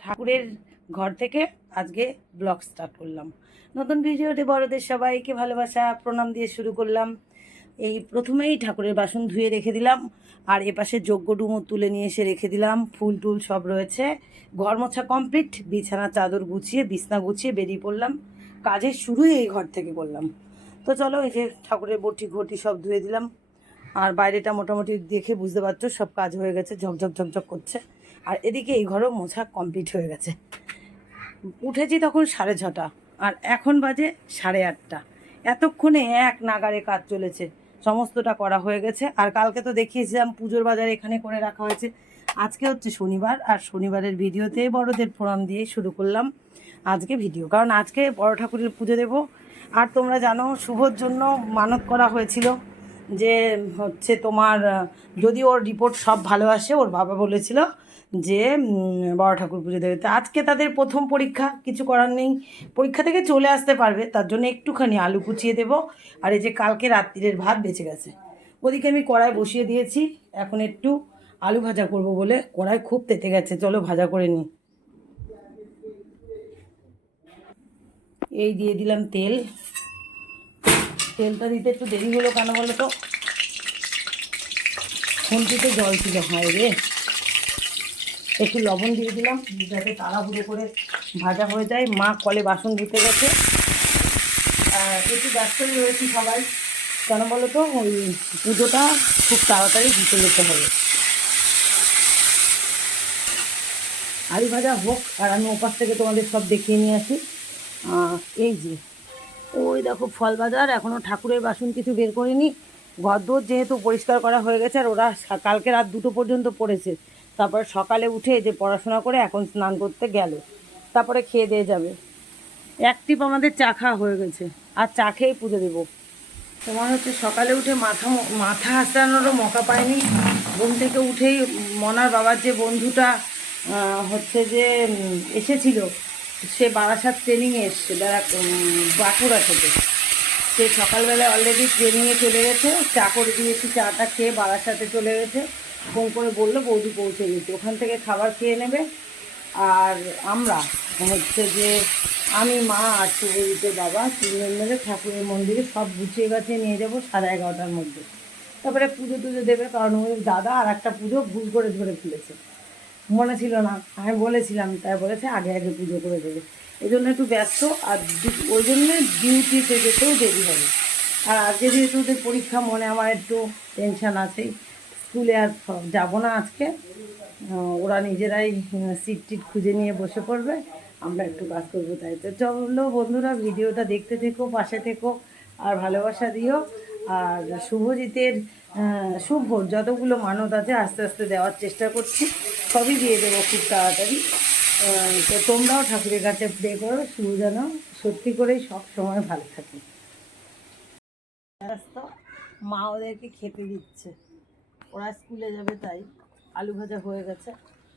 ঠাকুরের ঘর থেকে আজকে ব্লগ স্টার্ট করলাম। নতুন ভিডিওতে বড়দের সবাইকে ভালোবাসা, প্রণাম দিয়ে শুরু করলাম। এই প্রথমেই ঠাকুরের বাসন ধুয়ে রেখে দিলাম, আর এপাশে যজ্ঞ ডুমো তুলে নিয়ে এসে রেখে দিলাম। ফুল টুল সব রয়েছে। ঘর মোছা কমপ্লিট, বিছানা, চাদর গুছিয়ে, বিছনা গুছিয়ে বেরিয়ে পড়লাম। কাজের শুরুই এই ঘর থেকে করলাম। তো চলো এই যে ঠাকুরের বটি ঘটি সব ধুয়ে দিলাম। আর বাইরেটা মোটামুটি দেখে বুঝতে পারছ, সব কাজ হয়ে গেছে, ঝকঝক ঝকঝক করছে। আর এদিকে এই ঘরও মোছা কমপ্লিট হয়ে গেছে। উঠেছি তখন সাড়ে ছটা, আর এখন বাজে সাড়ে আটটা। এতক্ষণে এক নাগারে কাজ চলেছে, সমস্তটা করা হয়ে গেছে। আর কালকে তো দেখিয়েছিলাম, পুজোর বাজার এখানে করে রাখা হয়েছে। আজকে হচ্ছে শনিবার, আর শনিবারের ভিডিওতে বড়দের প্রণাম দিয়ে শুরু করলাম আজকে ভিডিও। কারণ আজকে বড় ঠাকুরের পুজো দেব। আর তোমরা জানো, শুভর জন্য মানত করা হয়েছিল। যে হচ্ছে তোমার যদি ওর রিপোর্ট সব ভালো আসে, ওর বাবা বলেছিল যে বড় ঠাকুর পুজো দেবে। আজকে তাদের প্রথম পরীক্ষা, কিছু করার নেই। পরীক্ষা থেকে চলে আসতে পারবে, তার জন্য একটুখানি আলু কুচিয়ে দেবো। আর এই যে কালকে রাত্রিরের ভাত বেঁচে গেছে। ওদিকে আমি কড়াই বসিয়ে দিয়েছি, এখন একটু আলু ভাজা করব বলে। কড়াই খুব তেতে গেছে, চলো ভাজা করে নিই। এই দিয়ে দিলাম তেল। তেলটা দিতে একটু দেরি হলো কেন বলো তো? খুন্তিতে জল ছিল, হয় রে। একটু লবণ দিয়ে দিলাম, যাতে তাড়াহুড়ো করে ভাজা হয়ে যায়। মা কলে বাসন ধুতে গেছে। একটু ব্যস্তই রয়েছি সবাই। কেন বলো তো? ওই পুজোটা খুব তাড়াতাড়ি দিতে যেতে হবে। আলু ভাজা হোক, আর আমি ওপাশ থেকে তোমাদের সব দেখিয়ে নিয়ে আসি। এই যে ওই দেখো ফল বাজার এখনও ঠাকুরের বাসন কিছু বের করিনি। ঘর দোর যেহেতু পরিষ্কার করা হয়ে গেছে, আর ওরা কালকে রাত দুটো পর্যন্ত পড়েছে। তারপরে সকালে উঠে যে পড়াশোনা করে এখন স্নান করতে গেল। তারপরে খেয়ে দিয়ে যাবে। এক টিপ আমাদের চা খাওয়া হয়ে গেছে। আর চা খেয়েই পুজো দেবো। তোমার হচ্ছে সকালে উঠে মাথা মাথা হাসানোরও মকা পায়নি ঘুম থেকে উঠেই মনার বাবার যে বন্ধুটা হচ্ছে যে এসেছিল সে বারাসাত ট্রেনিংয়ে এসছে বেড়া বাঁকুড়া থেকে। সে সকালবেলা অলরেডি ট্রেনিংয়ে চলে গেছে, চা করে দিয়েছি, চাটা খেয়ে বারাসাতে চলে গেছে। ফোন করে বলল বৌদি পৌঁছে গেছে, ওখান থেকে খাবার খেয়ে নেবে। আর আমরা হচ্ছে যে, আমি, মা আর শুভজিতের বাবা তিনজন মিলে ঠাকুরের মন্দিরে সব গুছিয়ে গাছিয়ে নিয়ে যাব সাড়ে এগারোটার মধ্যে। তারপরে পুজো টুজো দেবে, কারণ ওই দাদা আর একটা পুজো ভুল করে ধরে ফেলেছে। মনে ছিল না। আমি বলেছিলাম, তাই বলেছে, আগে আগে পুজো করে দেবে। এই জন্য একটু ব্যস্ত, আর ওই জন্য ডিউটিতে যেতেও দেরি হবে। আর আজকে যেহেতু ওদের পরীক্ষা, মনে আমার একটু টেনশান আছেই স্কুলে আর যাব না আজকে। ওরা নিজেরাই সিট টিট খুঁজে নিয়ে বসে পড়বে। আমরা একটু কাজ করব তাই। তো চলো বন্ধুরা, ভিডিওটা দেখতে থেকো, পাশে থেকো, আর ভালোবাসা দিও। আর শুভজিতের আহ, শুভ যতগুলো মানত আছে আস্তে আস্তে দেওয়ার চেষ্টা করছি। সবই দিয়ে দেবো খুব তাড়াতাড়ি। তো তোমরাও ঠাকুরের কাছে প্রে করো শুভ যেন সত্যি করেই সব সময় ভালো থাকে। মা ওদেরকে খেতে দিচ্ছে। ওরা স্কুলে যাবে তাই আলু ভাজা হয়ে গেছে।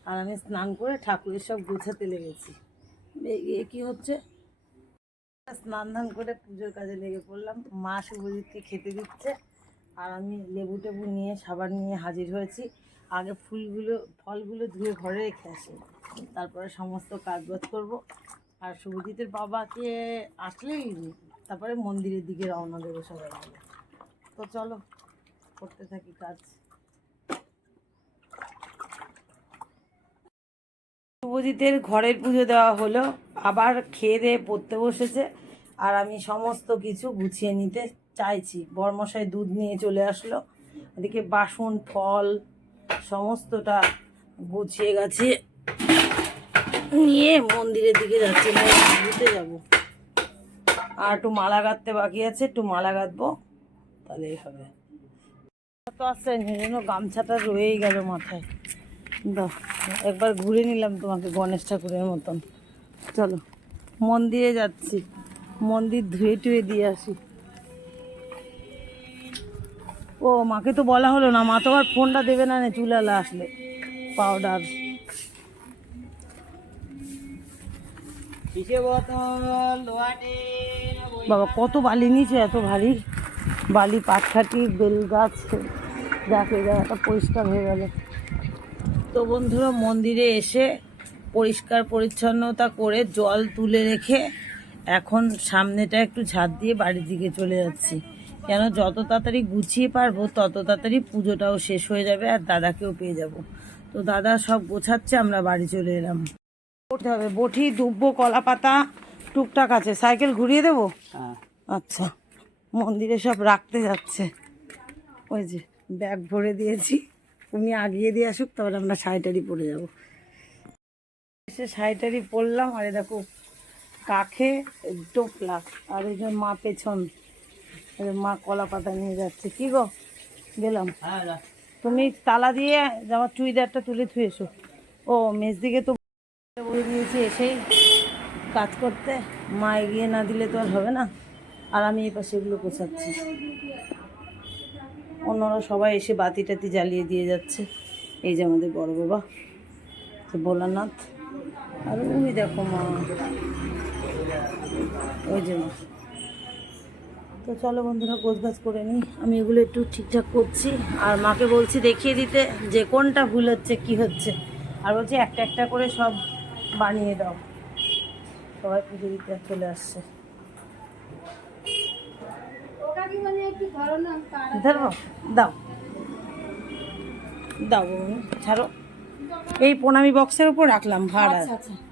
আর আমি স্নান করে ঠাকুরের সব গুছাতে লেগেছি। এ কি হচ্ছে? স্নান ধান করে পুজোর কাজে লেগে পড়লাম। মা শুভজিৎকে খেতে দিচ্ছে। আর আমি লেবু টেবু নিয়ে, সাবান নিয়ে হাজির হয়েছি। আগে ফুলগুলো, ফলগুলো ধুয়ে ঘরে রেখে আসি। তারপরে সমস্ত কাজবাজ করব। আর শুভজিতের বাবাকে আসলেই তারপরে মন্দিরের দিকে রওনা দেবো সবাই মিলে। তো চলো, করতে থাকি কাজ। শুভজিতের ঘরের পুজো দেওয়া হলো। আবার খেয়ে দিয়ে পড়তে বসেছে। আর আমি সমস্ত কিছু গুছিয়ে নিতে চাইছি। বরমশাই দুধ নিয়ে চলে আসলো। এদিকে বাসন, ফল, সমস্তটা গুছিয়ে গেছে। নিয়ে মন্দিরের দিকে যাচ্ছি। মন্দিরে যাব। আর একটু মালা গাঁথতে বাকি আছে। একটু মালা গাঁথবো। তাহলেই হবে। তো আসছে জন্য গামছাটা রয়েই গেল মাথায়। দাও, একবার ঘুরে নিলাম তোমাকে গণেশ ঠাকুরের মতন। চলো, মন্দিরে যাচ্ছি। মন্দির ধুয়ে টুয়ে দিয়ে আসি। ও মাকে তো বলা হলো না। মা তো আর ফোনটা দেবে না নে চুলালা আসলে। পাউডার বাবা কত বালি নিয়েছে এত ভারী? বালি পাটখাটি বেল গাছ দেখে জায়গাটা পরিষ্কার হয়ে গেল। তো বন্ধুরা মন্দিরে এসে পরিষ্কার পরিচ্ছন্নতা করে জল তুলে রেখে এখন সামনেটা একটু ঝাড় দিয়ে বাড়ির দিকে চলে যাচ্ছি। কেন যত তাড়াতাড়ি গুছিয়ে পারব তত তাড়াতাড়ি পুজোটাও শেষ হয়ে যাবে আর দাদাকেও পেয়ে যাব। তো দাদা সব গোছাচ্ছে আমরা বাড়ি চলে এলাম। করতে হবে। বটি দুব্বো কলা পাতা টুকটাক আছে। সাইকেল ঘুরিয়ে দেবো? হ্যাঁ। আচ্ছা। মন্দিরে সব রাখতে যাচ্ছে। ওই যে ব্যাগ ভরে দিয়েছি। তুমি আগিয়ে দিয়ে আসুক তাহলে আমরা শাড়িটারি পরে যাব। এসে শাড়িটারি পরলাম আর দেখো কাখে টোপলা আর ওই যে মা পেছন। মা কলা পাতা নিয়ে যাচ্ছে। কি গো? গেলাম। হ্যাঁ তুমি তালা দিয়ে আমার চুড়িদারটা তুলে থুয়ে এসো। ও মেজ দিকে তো বলে দিয়েছি এসেই কাজ করতে। মা এগিয়ে না দিলে তো আর হবে না। আর আমি এই পাশে এগুলো গোছাচ্ছি। অন্যরা সবাই এসে বাতি টাতি জ্বালিয়ে দিয়ে যাচ্ছে। এই যে আমাদের বড় বাবা ভোলানাথ। আর উনি দেখো মা। ওই যে মা। তো চলো বন্ধুরা গোছ গাছ করে নিই। আমি এগুলো একটু ঠিকঠাক করছি। আর মাকে বলছি দেখিয়ে দিতে যে কোনটা ভুল হচ্ছে, কি হচ্ছে। আর বলছি একটা একটা করে সব বানিয়ে দাও। সবাই পুজো দিতে চলে আসছে। ধরবো দাও। দাও ছাড়ো। এই প্রণামী বক্সের উপর রাখলাম, ভাড়া। হুম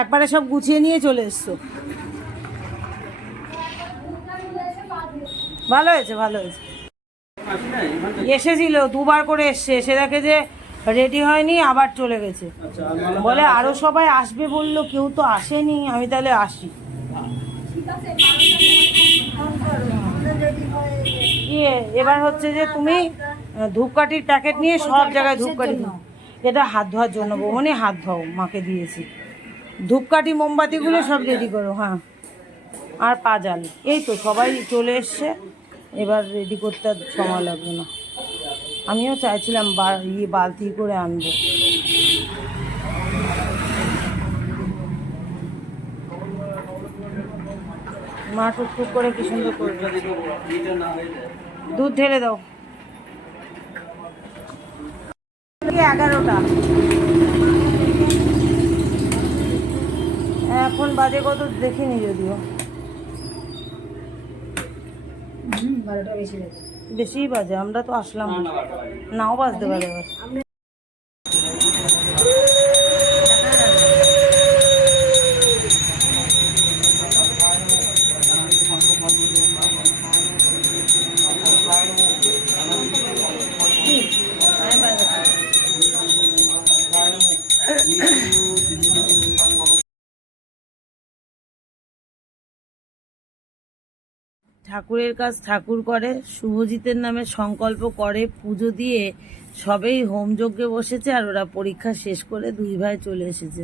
একবারে সব গুছিয়ে নিয়ে চলে এসছো। ভালো হয়েছে ভালো হয়েছে। এসেছিল, দুবার করে এসছে, এসে দেখে যে রেডি হয়নি, আবার চলে গেছে। বলে আরও সবাই আসবে বলল, কেউ তো আসেনি, আমি তাহলে আসি। ইয়ে এবার হচ্ছে যে তুমি ধূপকাঠির প্যাকেট নিয়ে সব জায়গায় ধূপকাঠি। এটা হাত ধোয়ার জন্য, বৌমনি হাত ধোও, মাকে দিয়েছি। ধূপকাঠি, মোমবাতিগুলো সব রেডি করো হ্যাঁ। আর পাজাল এই তো, সবাই চলে এসছে। এবার রেডি করতে আর সময় লাগবে না। আমিও চাইছিলাম ইয়ে বালতি করে আনব। মা টুকটুক করে কি সুন্দর করে। দুধ ঢেলে দাও। এগারোটা। এখন বাজে কত দেখিনি যদিও। বেশিই বাজে আমরা তো আসলাম। নাও বাজতে পারে ঠাকুরের কাজ ঠাকুর করে, শুভজিতের নামে সংকল্প করে, পুজো দিয়ে সবেই হোমযজ্ঞে বসেছে আর ওরা পরীক্ষা শেষ করে দুই ভাই চলে এসেছে।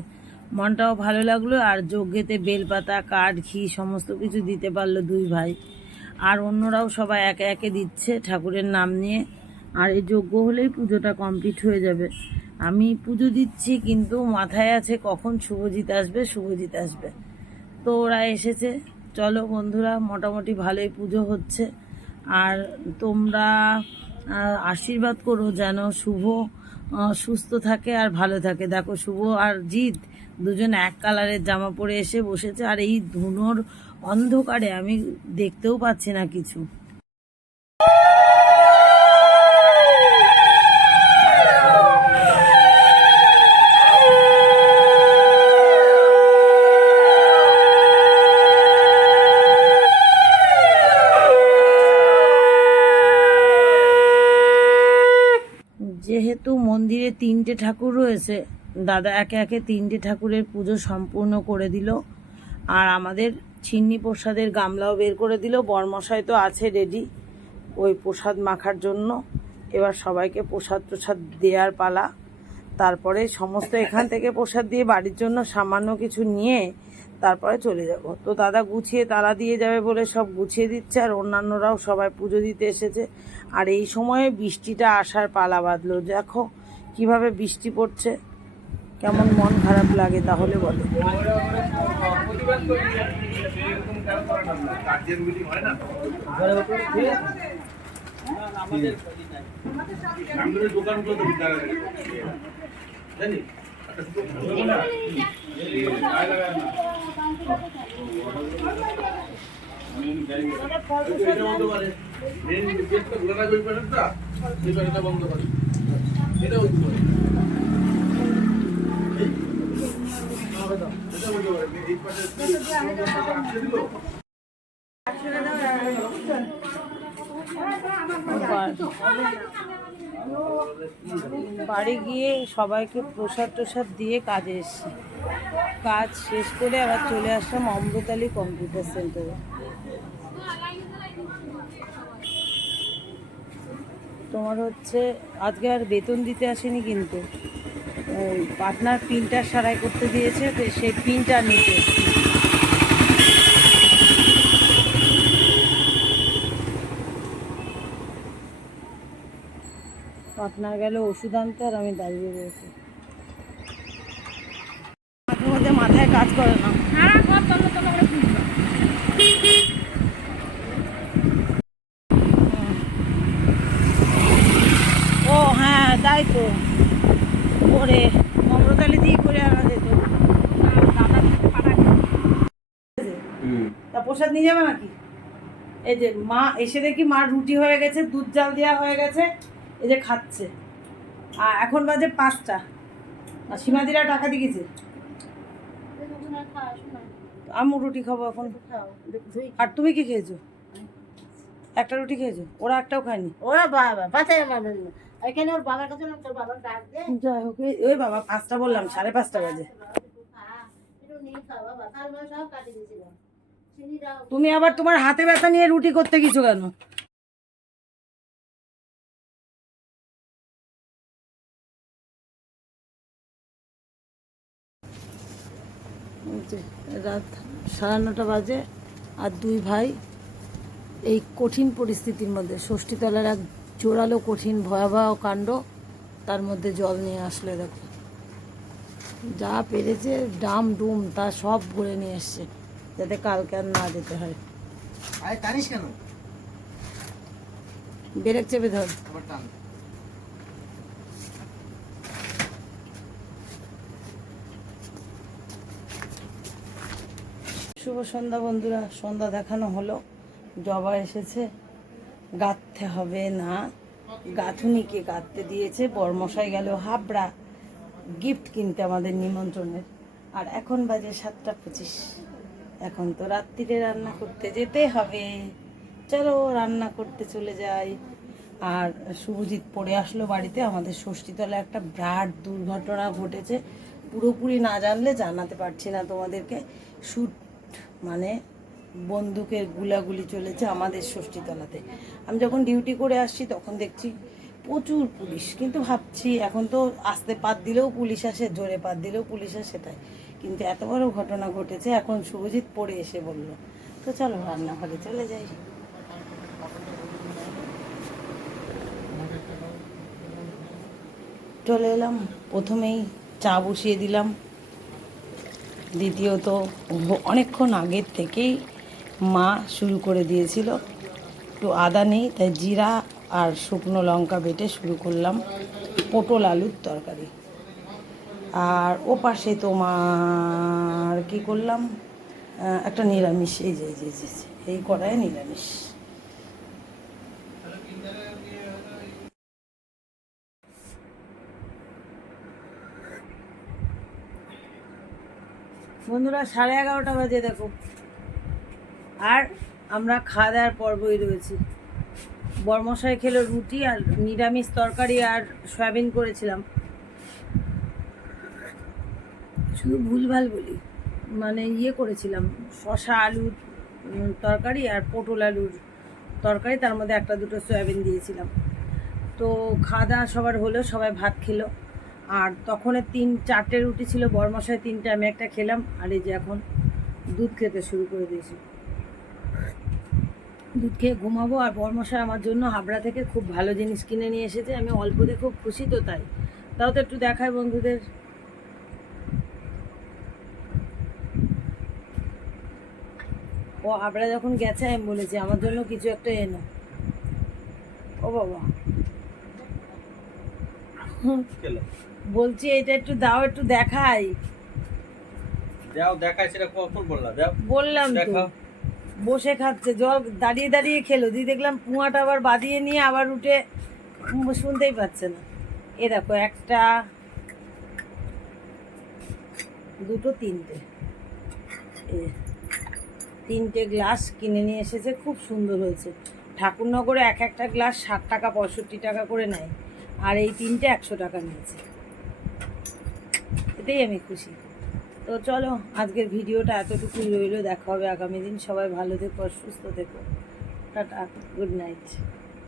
মনটাও ভালো লাগল আর যজ্ঞেতে বেলপাতা, কাঠ, ঘি সমস্ত কিছু দিতে পারল দুই ভাই। আর অন্যরাও সবাই একে একে দিচ্ছে ঠাকুরের নাম নিয়ে। আর এই যজ্ঞ হলেই পুজোটা কমপ্লিট হয়ে যাবে। আমি পুজো দিচ্ছি কিন্তু মাথায় আছে কখন শুভজিৎ আসবে শুভজিৎ আসবে। তো ওরা এসেছে। চলো বন্ধুরা, মোটামুটি ভালোই পুজো হচ্ছে। আর তোমরা আশীর্বাদ করো যেন শুভ সুস্থ থাকে আর ভালো থাকে। দেখো, শুভ আর জিৎ দুজন এক কালারের জামা পরে এসে বসেছে, আর এই ধুনোর অন্ধকারে আমি দেখতেও পাচ্ছি না কিছু। তিনটে ঠাকুর রয়েছে। দাদা একে একে তিনটে ঠাকুরের পুজো সম্পূর্ণ করে দিল। আর আমাদের ছিন্নি প্রসাদের গামলাও বের করে দিল। বরমশাই তো আছে রেডি ওই প্রসাদ মাখার জন্য। এবার সবাইকে প্রসাদ প্রসাদ দেওয়ার পালা। তারপরে সমস্ত এখান থেকে প্রসাদ দিয়ে বাড়ির জন্য সামান্য কিছু নিয়ে তারপরে চলে যাব। তো দাদা গুছিয়ে তালা দিয়ে যাবে বলে সব গুছিয়ে দিচ্ছে আর অন্যান্যরাও সবাই পুজো দিতে এসেছে। আর এই সময়ে বৃষ্টিটা আসার পালা বাঁধলো। দেখো কীভাবে বৃষ্টি পড়ছে? কেমন মন খারাপ লাগে তাহলে বলো। বন্ধ করে বাড়ি গিয়ে সবাইকে প্রসাদ টোসাদ দিয়ে কাজে এসছি। কাজ শেষ করে আবার চলে আসলাম অমৃতালি কম্পিউটার সেন্টারে। তোমার হচ্ছে, আজকে আর বেতন দিতে আসেনি কিন্তু পার্টনার পিনটা সারাই করতে দিয়েছে সেই পিনটা নিতে। গেলে গেল ওষুধ আনতে আর আমি দাঁড়িয়ে রয়েছি মাঝে মধ্যে মাথায় কাজ করে না ও হ্যাঁ তাই তো করে অমৃতালি দিয়ে করে আনা যেত তা প্রসাদ নিয়ে যাবে নাকি? এই যে মা এসে দেখি মার রুটি হয়ে গেছে দুধ জাল দেওয়া হয়ে গেছে এই যে খাচ্ছে। আর এখন বাজে পাঁচটা। আর সীমাদিরা টাকা দিয়েছে আমি রুটি খাব এখন। আর তুমি কি খেয়েছো? একটা রুটি খেয়েছো? ওরা একটাও খায়নি। ওরা বাবা মানেন না এখানে ওর বাবার কাছে তোর বাবার ডাক দে। যাই হোক ওই বাবা পাঁচটা বললাম সাড়ে পাঁচটা বাজে। একটু নিয়ে বাবা। সব কাটিয়ে দিয়েছিলাম তুমি আবার তোমার হাতে ব্যথা নিয়ে রুটি করতে কিছু কেন? রাত সাড়ে নটা বাজে আর দুই ভাই এই কঠিন পরিস্থিতির মধ্যে, ষষ্ঠীতলার এক জোরালো, কঠিন, ভয়াবহ কাণ্ড তার মধ্যে জল নিয়ে আসলে, দেখো। যা পেরেছে, ডাম ডুম, তা সব ভরে নিয়ে এসছে। যাতে কালকে আর না যেতে হয়। আরে টানিস কেন? বেরেক চেপে ধর। আবার টান। শুভ সন্ধ্যা বন্ধুরা সন্ধ্যা দেখানো হলো। জবা এসেছে। গাঁথতে হবে না। গাঁথুনিকে গাঁথতে দিয়েছে। বরমশাই গেল হাবড়া গিফট কিনতে আমাদের নিমন্ত্রণের। আর এখন বাজে সাতটা পঁচিশ। এখন তো রাত্রিরে রান্না করতে যেতে হবে। চলো, রান্না করতে চলে যাই। আর শুভজিৎ পড়ে আসলো বাড়িতে। আমাদের ষষ্ঠীতলা একটা বিরাট দুর্ঘটনা ঘটেছে। পুরোপুরি না জানলে জানাতে পারছি না তোমাদেরকে। শুট মানে বন্দুকের গুলাগুলি চলেছে আমাদের ষষ্ঠীতলাতে। আমি যখন ডিউটি করে আসছি, তখন দেখছি প্রচুর পুলিশ। কিন্তু ভাবছি, এখন তো আসতে পাত দিলেও পুলিশ আসে, জোরে পাত দিলেও পুলিশ আসে, তাই। কিন্তু এত বড় ঘটনা ঘটেছে, এখন শুভজিৎ পড়ে এসে বলল। তো চলো রান্নাঘরে চলে যাই। চলে এলাম, প্রথমেই চা বসিয়ে দিলাম। দ্বিতীয়ত অনেকক্ষণ আগের থেকেই মা শুরু করে দিয়েছিল। একটু আদা নেই, তাই জিরা আর শুকনো লঙ্কা বেটে শুরু করলাম। পটল আলুর তরকারি। আর ও পাশে তোমার কি করলাম? একটা নিরামিষ এই যে যে, এই কড়াই নিরামিষ। বন্ধুরা সাড়ে এগারোটা বাজে দেখো। আর আমরা খাওয়া দাওয়ার পর্বই রয়েছি। বর্মশাই খেলো রুটি আর নিরামিষ তরকারি আর সয়াবিন করেছিলাম। শুধু ভুলভাল বলি। মানে ইয়ে করেছিলাম শশা আলুর তরকারি আর পটল আলুর তরকারি, তার মধ্যে একটা দুটো সয়াবিন দিয়েছিলাম। তো খাওয়া দাওয়া সবার হলো, সবাই ভাত খেলো। আর তখন তিন, চারটে রুটি ছিল, বরমশাই তিনটে, আমি একটা খেলাম। আর এই যে এখন দুধ খেতে শুরু করে দিয়েছি। দুধ খেয়ে ঘুমাবো। আর বরমশাই আমার জন্য হাবড়া থেকে খুব ভালো জিনিস কিনে নিয়ে এসেছে। আমি অল্পতে খুব খুশি তো তাই। তাও তো একটু দেখায় বন্ধুদের। ও হাবড়া যখন গেছে আমি বলেছি আমার জন্য কিছু একটা এনো। ও বাবা। বলছি এটা একটু দাও একটু দেখাই। যাও দেখাই সেটা কখন বললা যাও। বললাম তো। বসে খাচ্ছে জল দাঁড়িয়ে দাঁড়িয়ে খেলো। দিয়ে দেখলাম পুয়াটা আবার বাঁধিয়ে নিয়ে আবার উঠে শুনতেই পাচ্ছে না। এ দেখো একটা দুটো তিনটে। এ, তিনটে গ্লাস কিনে নিয়ে এসেছে, খুব সুন্দর হয়েছে। ঠাকুরনগরে এক একটা গ্লাস ষাট টাকা, পঁয়ষট্টি টাকা করে নেয়, আর এই তিনটে একশো টাকা নিয়েছে। এটাই আমি খুশি। তো চলো, আজকের ভিডিওটা এতটুকুই রইল, দেখা হবে আগামী দিন। সবাই ভালো থেকো, সুস্থ থেকো। Tata good night